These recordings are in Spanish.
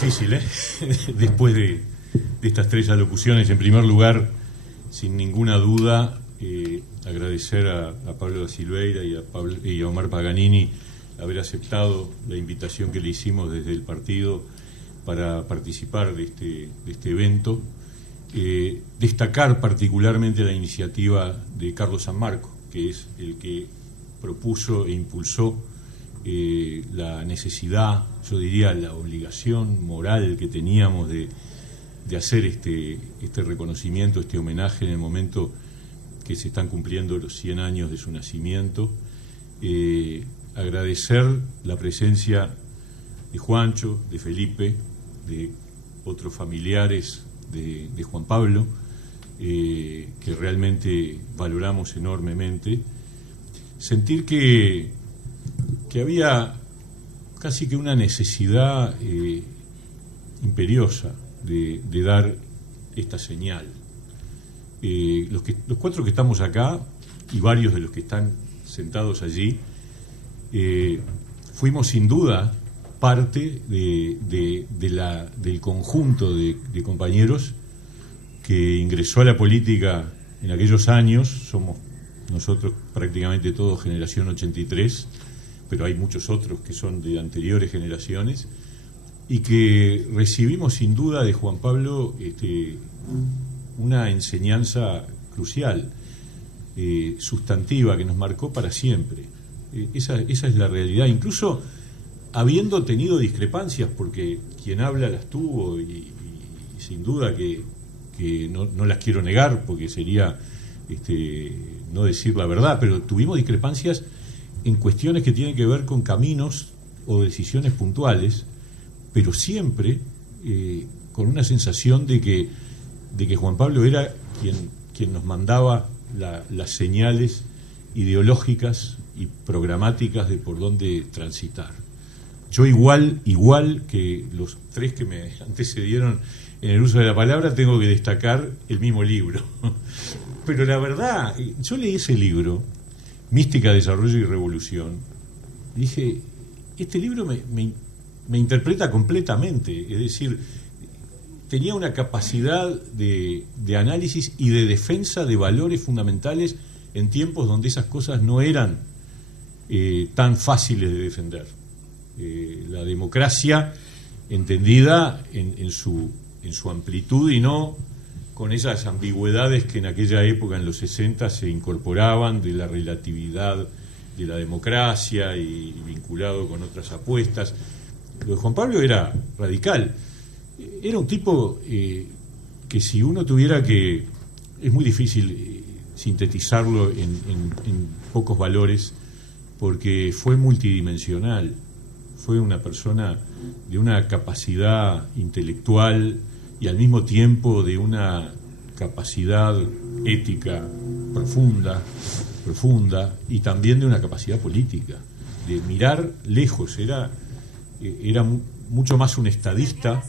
Difícil, después de estas tres alocuciones. En primer lugar, sin ninguna duda, agradecer a Pablo da Silveira y a Omar Paganini haber aceptado la invitación que le hicimos desde el partido para participar de este evento. Destacar particularmente la iniciativa de Carlos San Marco, que es el que propuso e impulsó la necesidad, yo diría la obligación moral que teníamos de hacer este reconocimiento, este homenaje en el momento que se están cumpliendo los 100 años de su nacimiento. Agradecer la presencia de Juancho, de Felipe, de otros familiares de Juan Pablo, que realmente valoramos enormemente. Sentir que había casi que una necesidad imperiosa de dar esta señal. Los cuatro que estamos acá y varios de los que están sentados allí, fuimos sin duda parte del conjunto de compañeros que ingresó a la política en aquellos años. Somos nosotros prácticamente todos generación 83, pero hay muchos otros que son de anteriores generaciones, y que recibimos sin duda de Juan Pablo una enseñanza crucial, sustantiva, que nos marcó para siempre. Esa es la realidad, incluso habiendo tenido discrepancias, porque quien habla las tuvo, y sin duda que no las quiero negar, porque sería no decir la verdad, pero tuvimos discrepancias en cuestiones que tienen que ver con caminos o decisiones puntuales, pero siempre con una sensación de que Juan Pablo era quien nos mandaba las señales ideológicas y programáticas de por dónde transitar. Yo igual que los tres que me antecedieron en el uso de la palabra, tengo que destacar el mismo libro. Pero la verdad, yo leí ese libro, Mística, Desarrollo y Revolución, y dije, este libro me interpreta completamente. Es decir, tenía una capacidad de análisis y de defensa de valores fundamentales en tiempos donde esas cosas no eran tan fáciles de defender. La democracia entendida en su amplitud y no con esas ambigüedades que en aquella época, en los 60, se incorporaban de la relatividad de la democracia y vinculado con otras apuestas. Lo de Juan Pablo era radical. Era un tipo que si uno tuviera que... Es muy difícil sintetizarlo en pocos valores, porque fue multidimensional. Fue una persona de una capacidad intelectual y al mismo tiempo de una capacidad ética profunda, y también de una capacidad política, de mirar lejos. Era mucho más un estadista,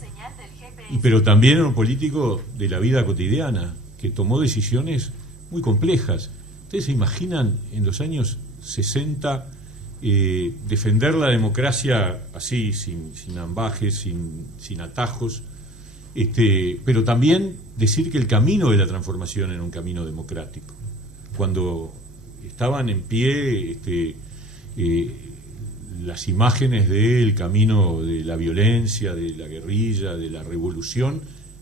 pero también era un político de la vida cotidiana, que tomó decisiones muy complejas. Ustedes se imaginan en los años 60 defender la democracia así, sin ambajes, sin atajos, pero también decir que el camino de la transformación era un camino democrático. Cuando estaban en pie las imágenes del camino de la violencia, de la guerrilla, de la revolución,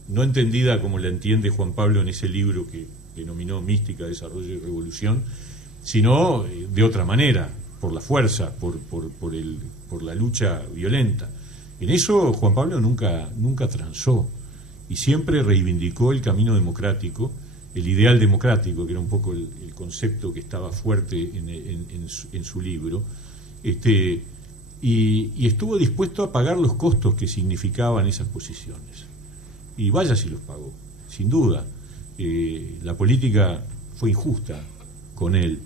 no entendida como la entiende Juan Pablo en ese libro que denominó Mística, Desarrollo y Revolución, sino de otra manera, por la fuerza, por la lucha violenta. En eso Juan Pablo nunca transó, y siempre reivindicó el camino democrático, el ideal democrático, que era un poco el concepto que estaba fuerte en su libro, y estuvo dispuesto a pagar los costos que significaban esas posiciones. Y vaya si los pagó, sin duda. La política fue injusta con él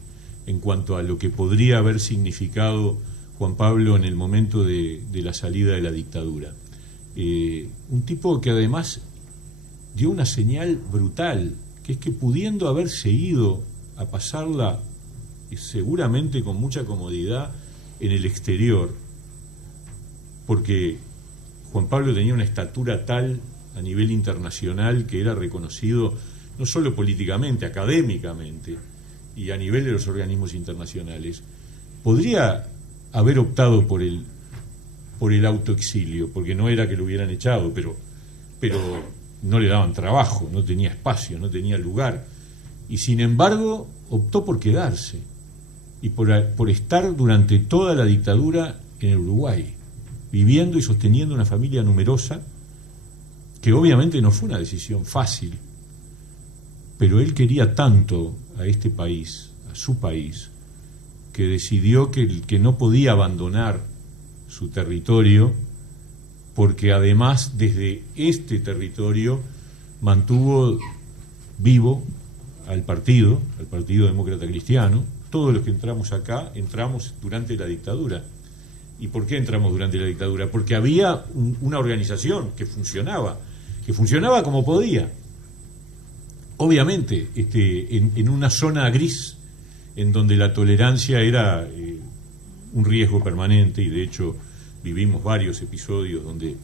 en cuanto a lo que podría haber significado Juan Pablo en el momento de la salida de la dictadura. Un tipo que además dio una señal brutal, que es que pudiendo haberse ido a pasarla seguramente con mucha comodidad en el exterior, porque Juan Pablo tenía una estatura tal a nivel internacional que era reconocido no solo políticamente, académicamente y a nivel de los organismos internacionales. Podría haber optado por el autoexilio, porque no era que lo hubieran echado, pero no le daban trabajo, no tenía espacio, no tenía lugar, y sin embargo optó por quedarse y por estar durante toda la dictadura en el Uruguay, viviendo y sosteniendo una familia numerosa, que obviamente no fue una decisión fácil, pero él quería tanto a este país, a su país, que decidió que no podía abandonar su territorio, porque además desde este territorio mantuvo vivo al Partido Demócrata Cristiano. Todos los que entramos acá, entramos durante la dictadura. ¿Y por qué entramos durante la dictadura? Porque había una organización que funcionaba como podía. Obviamente, en una zona gris, en donde la tolerancia era un riesgo permanente, y de hecho vivimos varios episodios donde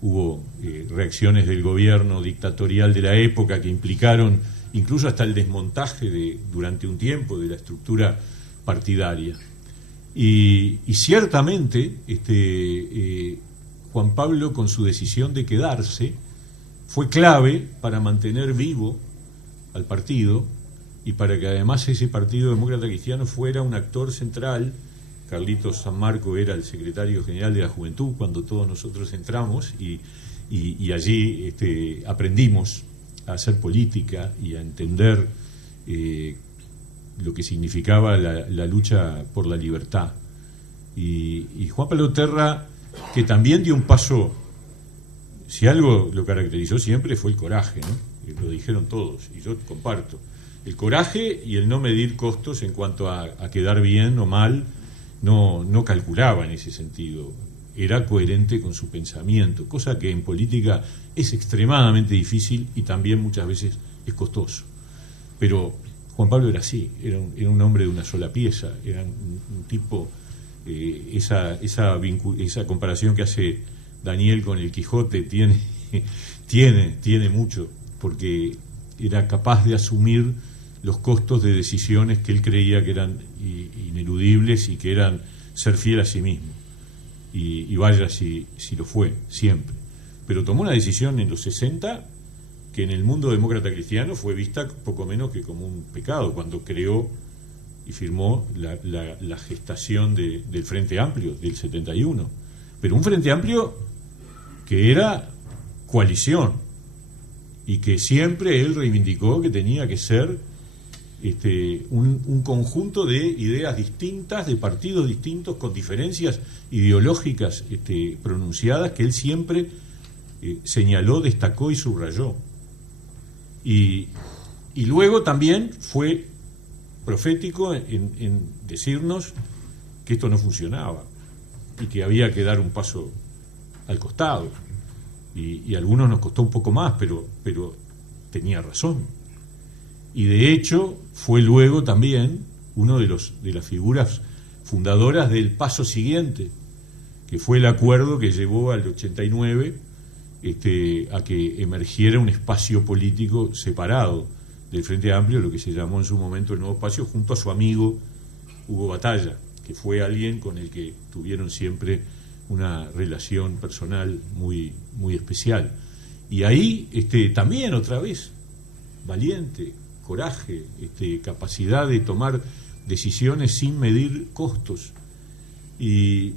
hubo reacciones del gobierno dictatorial de la época que implicaron incluso hasta el desmontaje durante un tiempo de la estructura partidaria. Y ciertamente Juan Pablo, con su decisión de quedarse, fue clave para mantener vivo al partido y para que además ese Partido Demócrata Cristiano fuera un actor central. Carlitos San Marco era el secretario general de la Juventud cuando todos nosotros entramos, y allí aprendimos a hacer política y a entender lo que significaba la lucha por la libertad. Y Juan Pablo Terra, que también dio un paso, si algo lo caracterizó siempre fue el coraje, ¿no? Lo dijeron todos, y yo comparto. El coraje y el no medir costos en cuanto a quedar bien o mal. No calculaba en ese sentido, era coherente con su pensamiento, cosa que en política es extremadamente difícil y también muchas veces es costoso. Pero Juan Pablo era así, era un hombre de una sola pieza, era un tipo, esa comparación que hace Daniel con el Quijote tiene mucho, porque era capaz de asumir los costos de decisiones que él creía que eran ineludibles y que eran ser fiel a sí mismo. Y vaya si lo fue, siempre. Pero tomó una decisión en los 60 que en el mundo demócrata cristiano fue vista poco menos que como un pecado, cuando creó y firmó la gestación del Frente Amplio del 71. Pero un Frente Amplio que era coalición y que siempre él reivindicó que tenía que ser un conjunto de ideas distintas, de partidos distintos, con diferencias ideológicas pronunciadas, que él siempre señaló, destacó y subrayó. Y luego también fue profético en decirnos que esto no funcionaba y que había que dar un paso al costado. Y a algunos nos costó un poco más, pero tenía razón. Y de hecho fue luego también uno de las figuras fundadoras del paso siguiente, que fue el acuerdo que llevó al 89 a que emergiera un espacio político separado del Frente Amplio, lo que se llamó en su momento el Nuevo Espacio, junto a su amigo Hugo Batalla, que fue alguien con el que tuvieron siempre una relación personal muy, muy especial. Y ahí también otra vez, valiente, coraje, capacidad de tomar decisiones sin medir costos. Y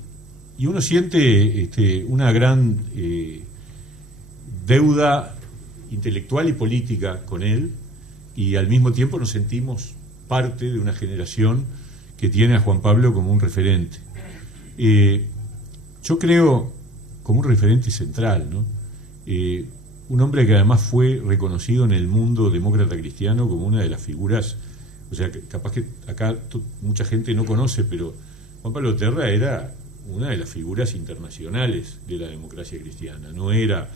uno siente una gran deuda intelectual y política con él, y al mismo tiempo nos sentimos parte de una generación que tiene a Juan Pablo como un referente. Yo creo como un referente central, ¿no? Un hombre que además fue reconocido en el mundo demócrata cristiano como una de las figuras, o sea, capaz que acá mucha gente no conoce, pero Juan Pablo Terra era una de las figuras internacionales de la democracia cristiana. No era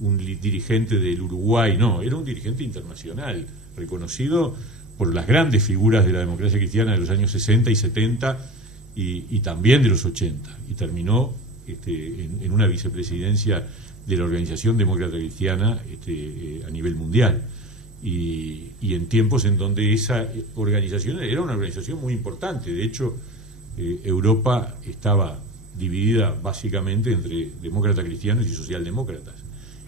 un dirigente del Uruguay, no, era un dirigente internacional, reconocido por las grandes figuras de la democracia cristiana de los años 60 y 70 y también de los 80, y terminó en una vicepresidencia de la Organización Demócrata Cristiana a nivel mundial. Y en tiempos en donde esa organización era una organización muy importante. De hecho, Europa estaba dividida básicamente entre demócratas cristianos y socialdemócratas.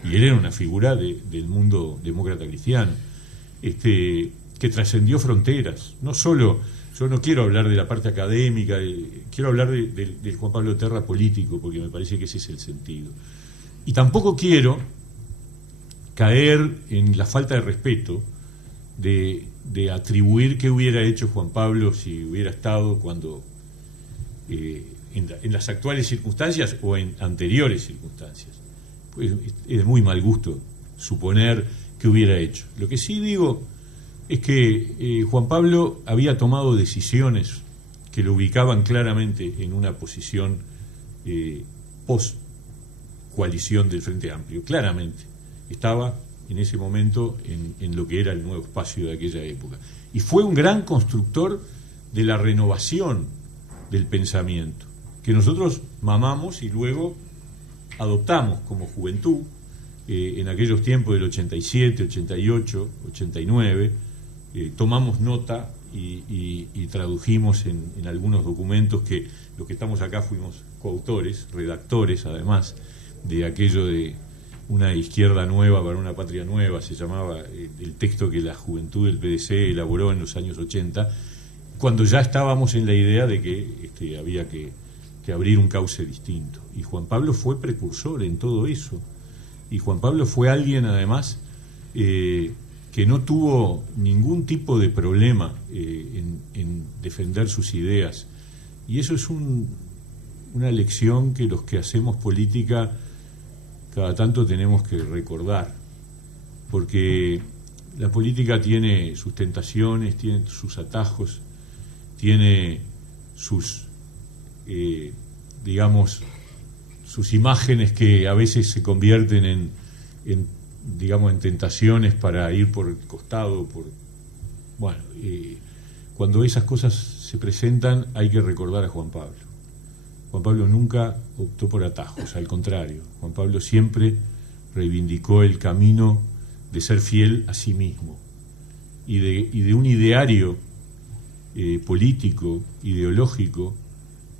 Y él era una figura del mundo demócrata cristiano, que trascendió fronteras. No solo, yo no quiero hablar de la parte académica, quiero hablar del Juan Pablo Terra político, porque me parece que ese es el sentido. Y tampoco quiero caer en la falta de respeto de atribuir qué hubiera hecho Juan Pablo si hubiera estado cuando en las actuales circunstancias o en anteriores circunstancias. Pues es de muy mal gusto suponer que hubiera hecho. Lo que sí digo es que Juan Pablo había tomado decisiones que lo ubicaban claramente en una posición post-coalición del Frente Amplio. Claramente estaba en ese momento en lo que era el nuevo espacio de aquella época. Y fue un gran constructor de la renovación del pensamiento, que nosotros mamamos y luego adoptamos como juventud en aquellos tiempos del 87, 88, 89, tomamos nota y tradujimos en algunos documentos que los que estamos acá fuimos coautores, redactores además, de aquello de una izquierda nueva para una patria nueva, se llamaba el texto que la juventud del PDC elaboró en los años 80, cuando ya estábamos en la idea de que había que abrir un cauce distinto. Y Juan Pablo fue precursor en todo eso. Y Juan Pablo fue alguien, además, que no tuvo ningún tipo de problema en defender sus ideas. Y eso es una lección que los que hacemos política cada tanto tenemos que recordar. Porque la política tiene sus tentaciones, tiene sus atajos, tiene sus digamos, sus imágenes que a veces se convierten en tentaciones para ir por el costado, cuando esas cosas se presentan hay que recordar a Juan Pablo. Juan Pablo nunca optó por atajos, al contrario, Juan Pablo siempre reivindicó el camino de ser fiel a sí mismo y de un ideario político, ideológico,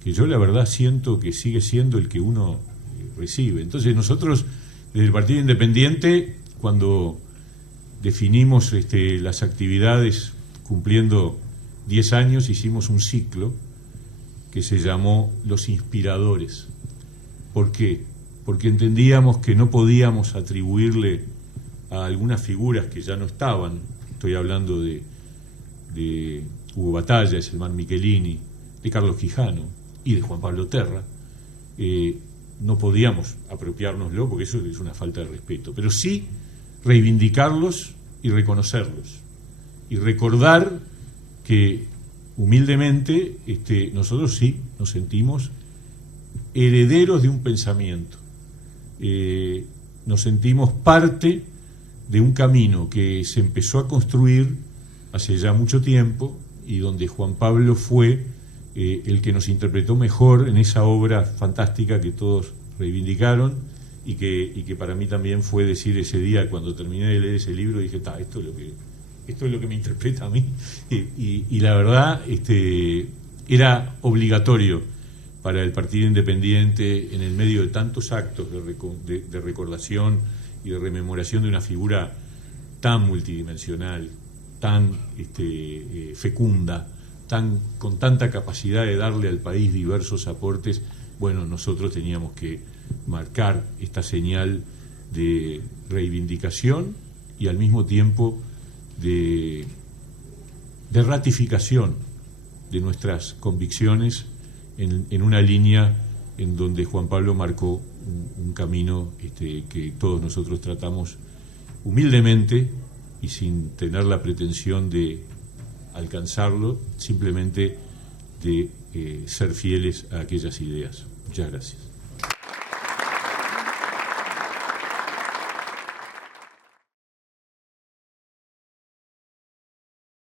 que yo la verdad siento que sigue siendo el que uno recibe. Entonces nosotros, desde el Partido Independiente, cuando definimos las actividades cumpliendo 10 años, hicimos un ciclo que se llamó Los Inspiradores. ¿Por qué? Porque entendíamos que no podíamos atribuirle a algunas figuras que ya no estaban, estoy hablando de Hugo Batalla, de Selmán Michelini, de Carlos Quijano y de Juan Pablo Terra, no podíamos apropiárnoslo porque eso es una falta de respeto, pero sí reivindicarlos y reconocerlos y recordar que humildemente nosotros sí nos sentimos herederos de un pensamiento, nos sentimos parte de un camino que se empezó a construir hace ya mucho tiempo y donde Juan Pablo fue el que nos interpretó mejor en esa obra fantástica que todos reivindicaron y que para mí también fue decir ese día cuando terminé de leer ese libro, dije, esto es lo que me interpreta a mí, y la verdad era obligatorio para el Partido Independiente, en el medio de tantos actos de recordación y de rememoración de una figura tan multidimensional, tan fecunda, con tanta capacidad de darle al país diversos aportes. Bueno, nosotros teníamos que marcar esta señal de reivindicación y al mismo tiempo de ratificación de nuestras convicciones en una línea en donde Juan Pablo marcó un camino que todos nosotros tratamos humildemente y sin tener la pretensión de alcanzarlo, simplemente de ser fieles a aquellas ideas. Muchas gracias.